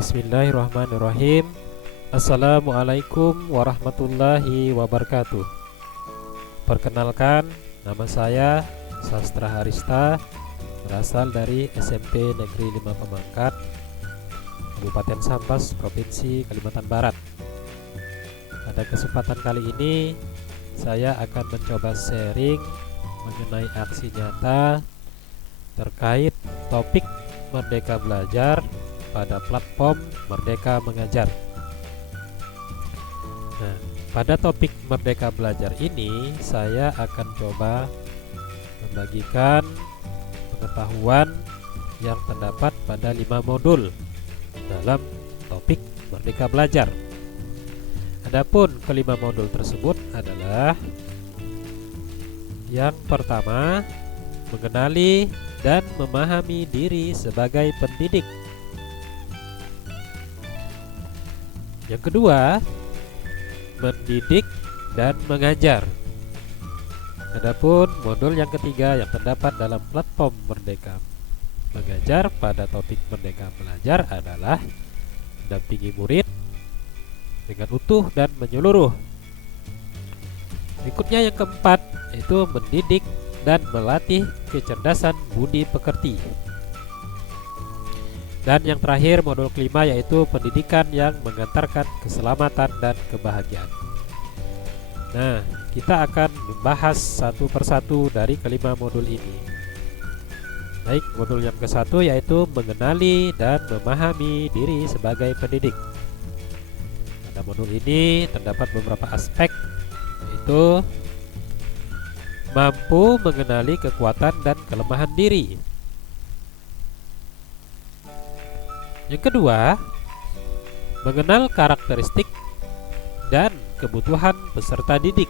Bismillahirrahmanirrahim. Assalamualaikum warahmatullahi wabarakatuh. Perkenalkan, nama saya Sastra Harista, berasal dari SMP Negeri 5 Pemangkat, Kabupaten Sambas, Provinsi Kalimantan Barat. Pada kesempatan kali ini, saya akan mencoba sharing mengenai aksi nyata terkait topik Merdeka Belajar pada platform Merdeka Mengajar. Nah, pada topik Merdeka Belajar ini saya akan coba membagikan pengetahuan yang terdapat pada 5 modul dalam topik Merdeka Belajar. Adapun kelima modul tersebut adalah: yang pertama, mengenali dan memahami diri sebagai pendidik. Yang kedua, mendidik dan mengajar. Adapun modul yang ketiga yang terdapat dalam platform Merdeka Mengajar pada topik Merdeka Belajar adalah mendampingi murid dengan utuh dan menyeluruh. Berikutnya yang keempat, yaitu mendidik dan melatih kecerdasan budi pekerti. Dan yang terakhir, modul kelima, yaitu pendidikan yang mengantarkan keselamatan dan kebahagiaan. Nah, kita akan membahas satu persatu dari kelima modul ini. Baik, modul yang ke-1 yaitu mengenali dan memahami diri sebagai pendidik. Pada modul ini terdapat beberapa aspek, yaitu mampu mengenali kekuatan dan kelemahan diri. Yang kedua, mengenal karakteristik dan kebutuhan peserta didik.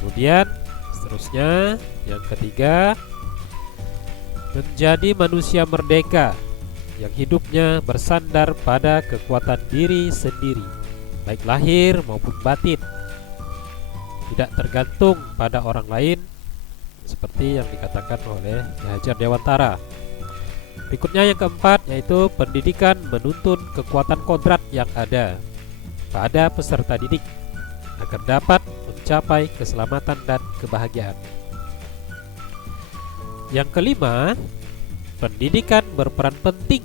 Kemudian seterusnya, yang ketiga, menjadi manusia merdeka yang hidupnya bersandar pada kekuatan diri sendiri, baik lahir maupun batin, tidak tergantung pada orang lain, seperti yang dikatakan oleh Ki Hajar Dewantara. Berikutnya yang keempat, yaitu pendidikan menuntun kekuatan kodrat yang ada pada peserta didik agar dapat mencapai keselamatan dan kebahagiaan. Yang kelima, pendidikan berperan penting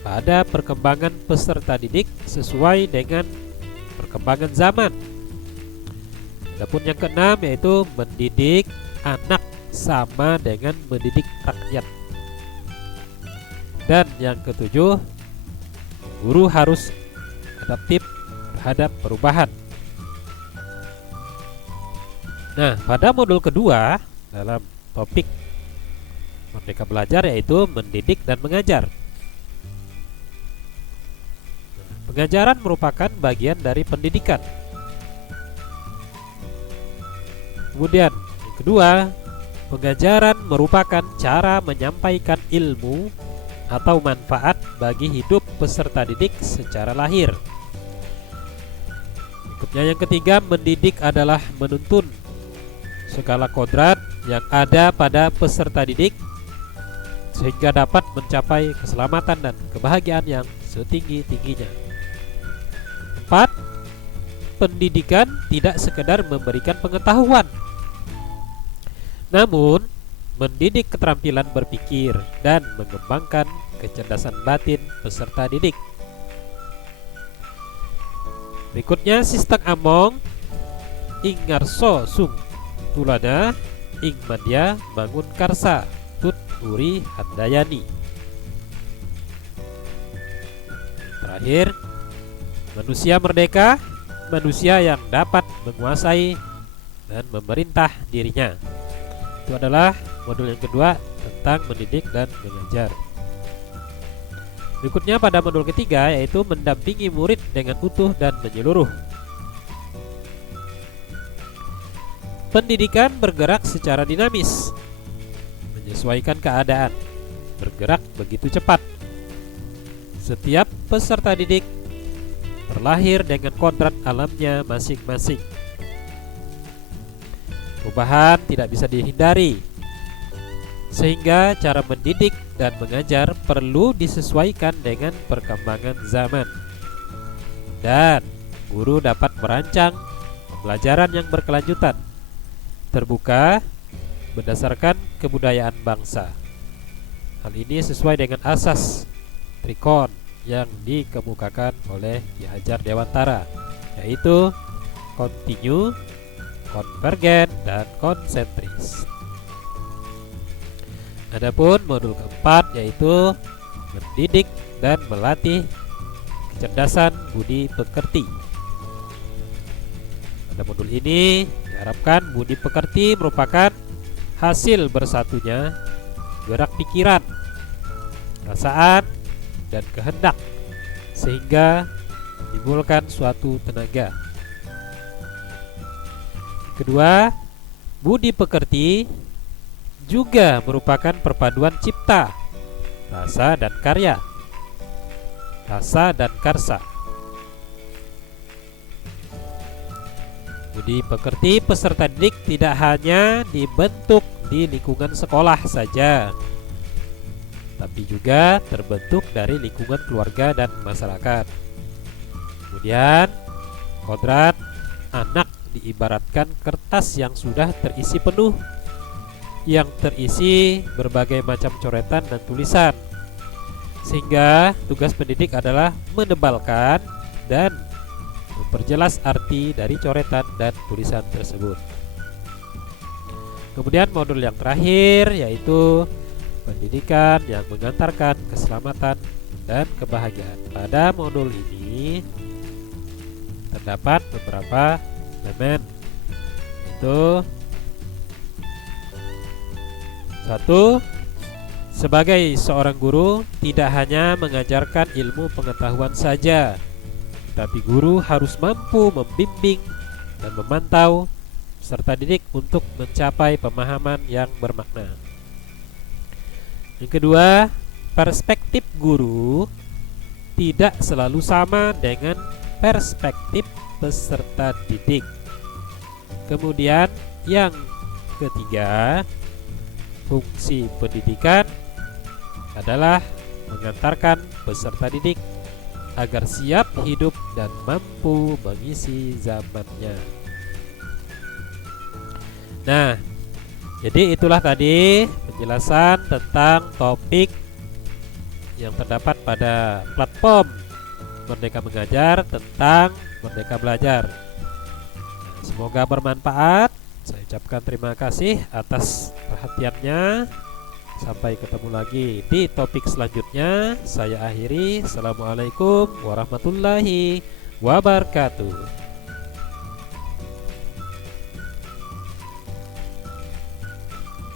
pada perkembangan peserta didik sesuai dengan perkembangan zaman. Adapun yang keenam, yaitu mendidik anak sama dengan mendidik rakyat. Dan yang ketujuh, guru harus adaptif terhadap perubahan. Nah, pada modul kedua dalam topik Merdeka Belajar, yaitu mendidik dan mengajar. Pengajaran merupakan bagian dari pendidikan. Kemudian yang kedua, pengajaran merupakan cara menyampaikan ilmu atau manfaat bagi hidup peserta didik secara lahir. Berikutnya yang ketiga, mendidik adalah menuntun segala kodrat yang ada pada peserta didik sehingga dapat mencapai keselamatan dan kebahagiaan yang setinggi-tingginya. 4. Pendidikan tidak sekedar memberikan pengetahuan, namun mendidik keterampilan berpikir dan mengembangkan kecerdasan batin peserta didik. Berikutnya, Sistang Among ing ngarso sung tulada ing madya bangun karsa tut uri handayani. Terakhir, manusia merdeka, manusia yang dapat menguasai dan memerintah dirinya. Itu adalah modul yang kedua tentang mendidik dan mengajar. Berikutnya pada modul ketiga, yaitu mendampingi murid dengan utuh dan menyeluruh. Pendidikan bergerak secara dinamis, menyesuaikan keadaan, bergerak begitu cepat. Setiap peserta didik terlahir dengan kodrat alamnya masing-masing. Perubahan tidak bisa dihindari. sehingga cara mendidik dan mengajar perlu disesuaikan dengan perkembangan zaman. Dan guru dapat merancang pembelajaran yang berkelanjutan, terbuka, berdasarkan kebudayaan bangsa. Hal ini sesuai dengan asas Trikon yang dikemukakan oleh Ki Hajar Dewantara, yaitu kontinu, konvergen, dan konsentris. Adapun modul keempat yaitu mendidik dan melatih kecerdasan budi pekerti. Pada modul ini diharapkan budi pekerti merupakan hasil bersatunya gerak pikiran, perasaan, dan kehendak, sehingga menimbulkan suatu tenaga. Kedua, budi pekerti juga merupakan perpaduan cipta, rasa dan karya, rasa dan karsa. Budi pekerti peserta didik tidak hanya dibentuk di lingkungan sekolah saja, tapi juga terbentuk dari lingkungan keluarga dan masyarakat. Kemudian, kodrat anak diibaratkan kertas yang sudah terisi penuh, yang terisi berbagai macam coretan dan tulisan, sehingga tugas pendidik adalah menebalkan dan memperjelas arti dari coretan dan tulisan tersebut. Kemudian modul yang terakhir yaitu pendidikan yang mengantarkan keselamatan dan kebahagiaan. Pada modul ini terdapat beberapa elemen, yaitu 1. Sebagai seorang guru tidak hanya mengajarkan ilmu pengetahuan saja, tapi guru harus mampu membimbing dan memantau peserta didik untuk mencapai pemahaman yang bermakna. Yang kedua, perspektif guru tidak selalu sama dengan perspektif peserta didik. Kemudian yang ketiga, fungsi pendidikan adalah mengantarkan peserta didik agar siap hidup dan mampu mengisi zamannya. Nah, jadi itulah tadi penjelasan tentang topik yang terdapat pada platform Merdeka Mengajar tentang Merdeka Belajar. Semoga bermanfaat. Saya ucapkan terima kasih atas perhatiannya. Sampai ketemu lagi di topik selanjutnya. Saya akhiri. Assalamualaikum warahmatullahi wabarakatuh.